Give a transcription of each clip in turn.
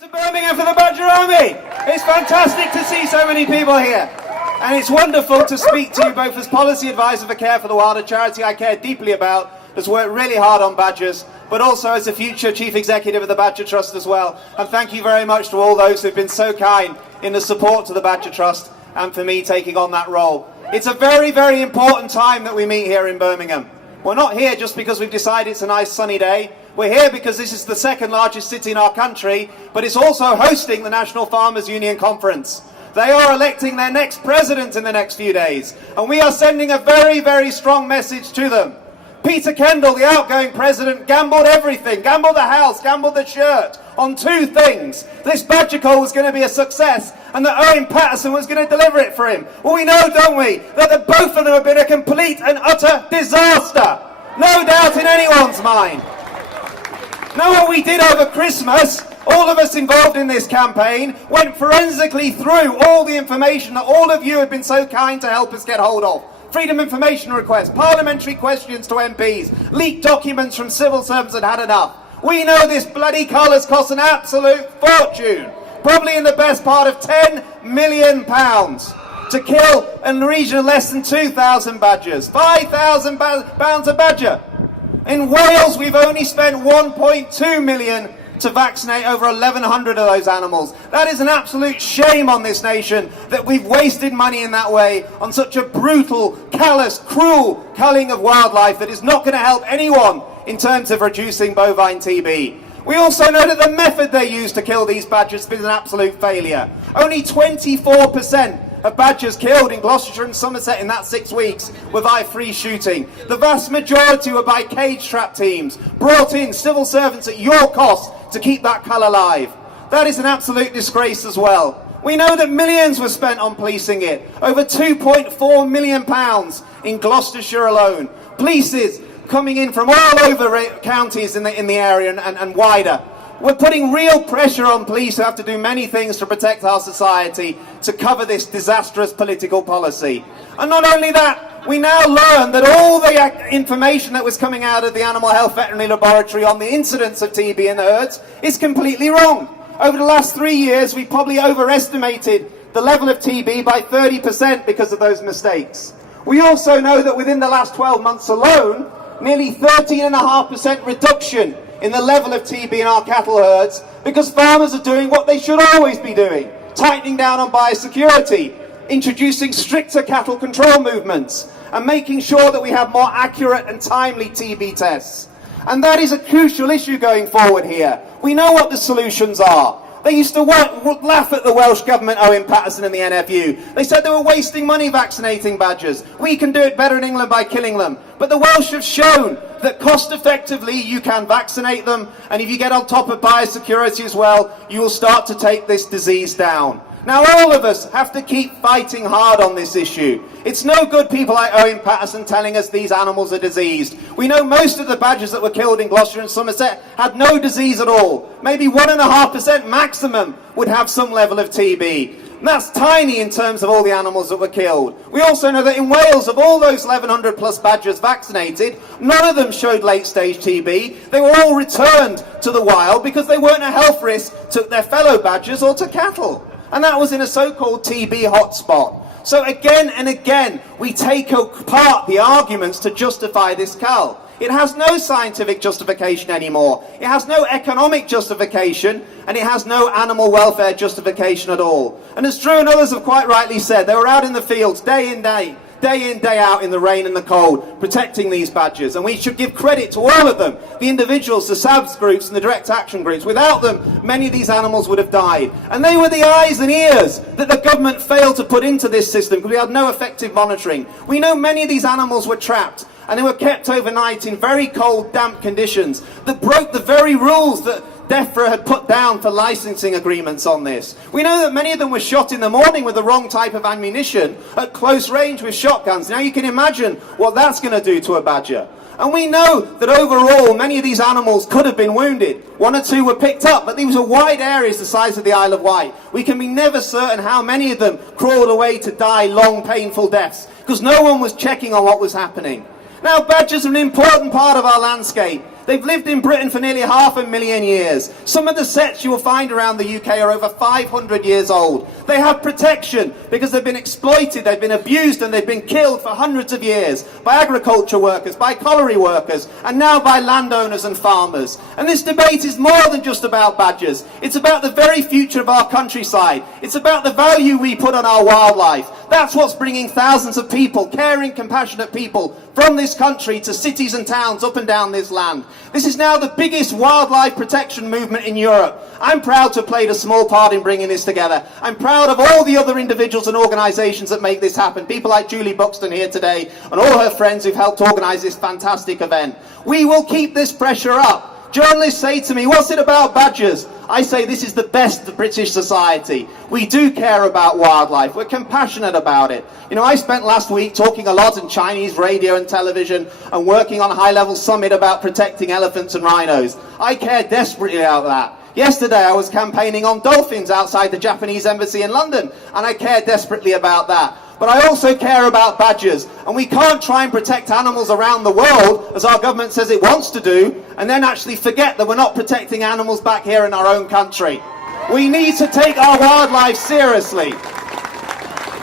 To Birmingham for the Badger Army. It's fantastic to see so many people here. And it's wonderful to speak to you both as policy advisor for Care for the Wild, a charity I care deeply about, that's worked really hard on badgers, but also as a future chief executive of the Badger Trust as well. And thank you very much to all those who've been so kind in the support to the Badger Trust and for me taking on that role. It's a very, very important time that we meet here in Birmingham. We're not here just because we've decided it's a nice sunny day. We're here because this is the second largest city in our country, but it's also hosting the National Farmers Union Conference. They are electing their next president in the next few days, and we are sending a very, very strong message to them. Peter Kendall, the outgoing president, gambled everything, gambled the house, gambled the shirt on two things. This Badger Cull was going to be a success and that Owen Paterson was going to deliver it for him. Well, we know, don't we, that both of them have been a complete and utter disaster. No doubt in anyone's mind. Now, what we did over Christmas, all of us involved in this campaign went forensically through all the information that all of you have been so kind to help us get hold of. Freedom information requests, parliamentary questions to MPs, leaked documents from civil servants that had enough. We know this bloody Cull has cost an absolute fortune, probably in the best part of £10 million, to kill in the region of less than 2,000 badgers, £5,000 a badger. In Wales, we've only spent 1.2 million to vaccinate over 1,100 of those animals. That is an absolute shame on this nation that we've wasted money in that way on such a brutal, callous, cruel culling of wildlife that is not going to help anyone in terms of reducing bovine TB. We also know that the method they used to kill these badgers has been an absolute failure. Only 24% of badgers killed in Gloucestershire and Somerset in that 6 weeks were by free shooting. The vast majority were by cage trap teams, brought in civil servants at your cost to keep that cull alive. That is an absolute disgrace as well. We know that millions were spent on policing it. Over £2.4 million in Gloucestershire alone. Police coming in from all over counties in the area and wider. We're putting real pressure on police who have to do many things to protect our society to cover this disastrous political policy. And not only that, we now learn that all the information that was coming out of the Animal Health Veterinary Laboratory on the incidence of TB in the herds is completely wrong. Over the last 3 years, we probably overestimated the level of TB by 30% because of those mistakes. We also know that within the last 12 months alone, nearly 13.5% reduction in the level of TB in our cattle herds because farmers are doing what they should always be doing, tightening down on biosecurity, introducing stricter cattle control movements, and making sure that we have more accurate and timely TB tests. And that is a crucial issue going forward here. We know what the solutions are. They used to laugh at the Welsh Government, Owen Paterson and the NFU. They said they were wasting money vaccinating badgers. We can do it better in England by killing them. But the Welsh have shown that cost effectively you can vaccinate them, and if you get on top of biosecurity as well, you will start to take this disease down. Now all of us have to keep fighting hard on this issue. It's no good people like Owen Paterson telling us these animals are diseased. We know most of the badgers that were killed in Gloucester and Somerset had no disease at all. Maybe 1.5% maximum would have some level of TB. And that's tiny in terms of all the animals that were killed. We also know that in Wales, of all those 1,100 plus badgers vaccinated, none of them showed late stage TB. They were all returned to the wild because they weren't a health risk to their fellow badgers or to cattle. And that was in a so-called TB hotspot. So again and again, we take apart the arguments to justify this cull. It has no scientific justification anymore. It has no economic justification, and it has no animal welfare justification at all. And as Drew and others have quite rightly said, they were out in the fields day in, day out in the rain and the cold, protecting these badgers. And we should give credit to all of them, the individuals, the SABS groups and the direct action groups. Without them, many of these animals would have died. And they were the eyes and ears that the government failed to put into this system because we had no effective monitoring. We know many of these animals were trapped and they were kept overnight in very cold, damp conditions that broke the very rules that DEFRA had put down for licensing agreements on this. We know that many of them were shot in the morning with the wrong type of ammunition at close range with shotguns. Now you can imagine what that's going to do to a badger. And we know that overall many of these animals could have been wounded. 1 or 2 were picked up, but these were wide areas the size of the Isle of Wight. We can be never certain how many of them crawled away to die long, painful deaths because no one was checking on what was happening. Now badgers are an important part of our landscape. They've lived in Britain for nearly 500,000 years. Some of the sets you will find around the UK are over 500 years old. They have protection because they've been exploited, they've been abused, and they've been killed for hundreds of years by agriculture workers, by colliery workers, and now by landowners and farmers. And this debate is more than just about badgers. It's about the very future of our countryside. It's about the value we put on our wildlife. That's what's bringing thousands of people, caring, compassionate people, from this country to cities and towns up and down this land. This is now the biggest wildlife protection movement in Europe. I'm proud to have played a small part in bringing this together. I'm proud of all the other individuals and organisations that make this happen. People like Julie Buxton here today and all her friends who've helped organise this fantastic event. We will keep this pressure up. Journalists say to me, what's it about badgers? I say this is the best of British society. We do care about wildlife. We're compassionate about it. You know, I spent last week talking a lot in Chinese radio and television and working on a high-level summit about protecting elephants and rhinos. I care desperately about that. Yesterday I was campaigning on dolphins outside the Japanese embassy in London, and I care desperately about that. But I also care about badgers, and we can't try and protect animals around the world, as our government says it wants to do, and then actually forget that we're not protecting animals back here in our own country. We need to take our wildlife seriously.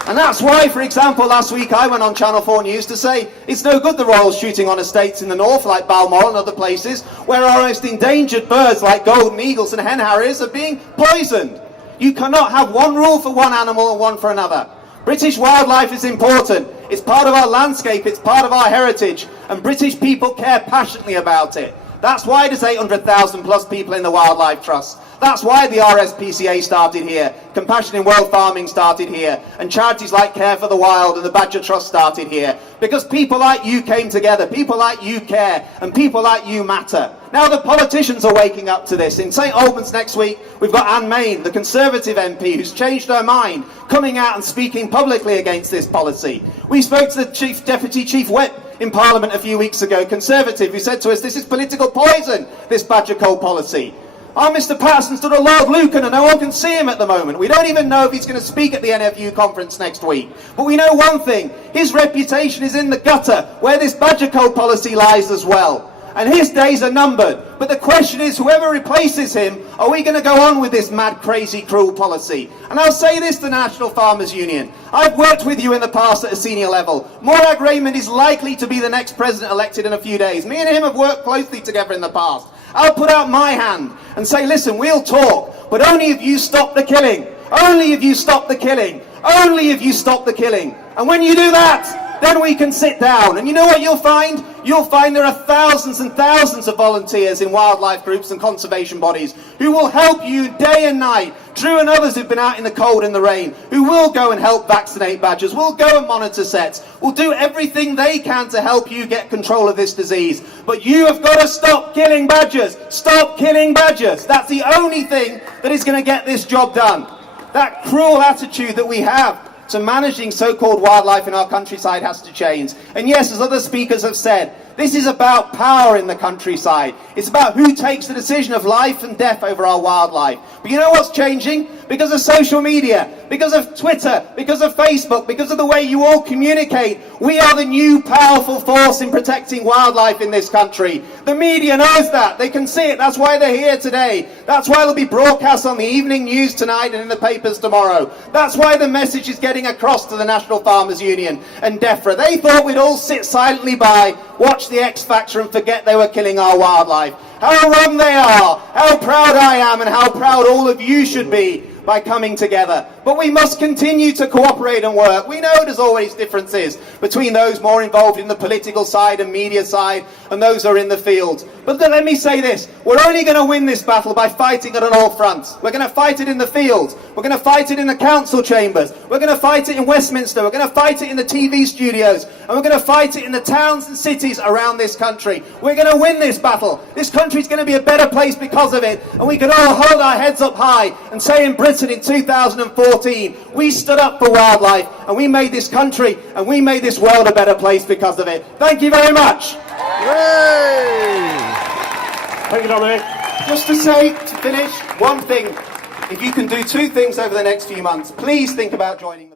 And that's why, for example, last week I went on Channel 4 News to say it's no good the Royals shooting on estates in the north like Balmoral and other places where our most endangered birds like golden eagles and hen harriers are being poisoned. You cannot have one rule for one animal and one for another. British wildlife is important. It's part of our landscape, it's part of our heritage, and British people care passionately about it. That's why there's 800,000 plus people in the Wildlife Trust. That's why the RSPCA started here, Compassion in World Farming started here, and charities like Care for the Wild and the Badger Trust started here. Because people like you came together, people like you care, and people like you matter. Now the politicians are waking up to this. In St Albans next week, we've got Anne Main, the Conservative MP, who's changed her mind, coming out and speaking publicly against this policy. We spoke to the Deputy Chief Whip in Parliament a few weeks ago, Conservative, who said to us, this is political poison, this Badger Cull policy. Our Mr Patterson stood at Lord Lucan and no one can see him at the moment. We don't even know if he's going to speak at the NFU conference next week. But we know one thing, his reputation is in the gutter, where this Badger Cull policy lies as well. And his days are numbered. But the question is, whoever replaces him, are we going to go on with this mad, crazy, cruel policy? And I'll say this to the National Farmers Union. I've worked with you in the past at a senior level. Morag Raymond is likely to be the next president elected in a few days. Me and him have worked closely together in the past. I'll put out my hand and say, listen, we'll talk, but only if you stop the killing. Only if you stop the killing. Only if you stop the killing. And when you do that, then we can sit down. And you know what you'll find? You'll find there are thousands and thousands of volunteers in wildlife groups and conservation bodies who will help you day and night. Drew and others who've been out in the cold and the rain, who will go and help vaccinate badgers, will go and monitor sets, will do everything they can to help you get control of this disease. But you have got to stop killing badgers. Stop killing badgers. That's the only thing that is going to get this job done. That cruel attitude that we have to managing so-called wildlife in our countryside has to change. And yes, as other speakers have said, this is about power in the countryside. It's about who takes the decision of life and death over our wildlife. But you know what's changing? Because of social media, because of Twitter, because of Facebook, because of the way you all communicate, we are the new powerful force in protecting wildlife in this country. The media knows that. They can see it. That's why they're here today. That's why it'll be broadcast on the evening news tonight and in the papers tomorrow. That's why the message is getting across to the National Farmers Union and DEFRA. They thought we'd all sit silently by, watch the X Factor and forget they were killing our wildlife. How wrong they are, how proud I am, and how proud all of you should be by coming together. But we must continue to cooperate and work. We know there's always differences between those more involved in the political side and media side and those who are in the field. But then let me say this, we're only going to win this battle by fighting it on all fronts. We're going to fight it in the field, we're going to fight it in the council chambers, we're going to fight it in Westminster, we're going to fight it in the TV studios, and we're going to fight it in the towns and cities around this country. We're going to win this battle. This country's going to be a better place because of it, and we can all hold our heads up high and say in Britain in 2014, we stood up for wildlife and we made this country and we made this world a better place because of it. Thank you very much. Yay! Thank you, Dominic. Just to say, to finish, one thing, if you can do two things over the next few months, please think about joining the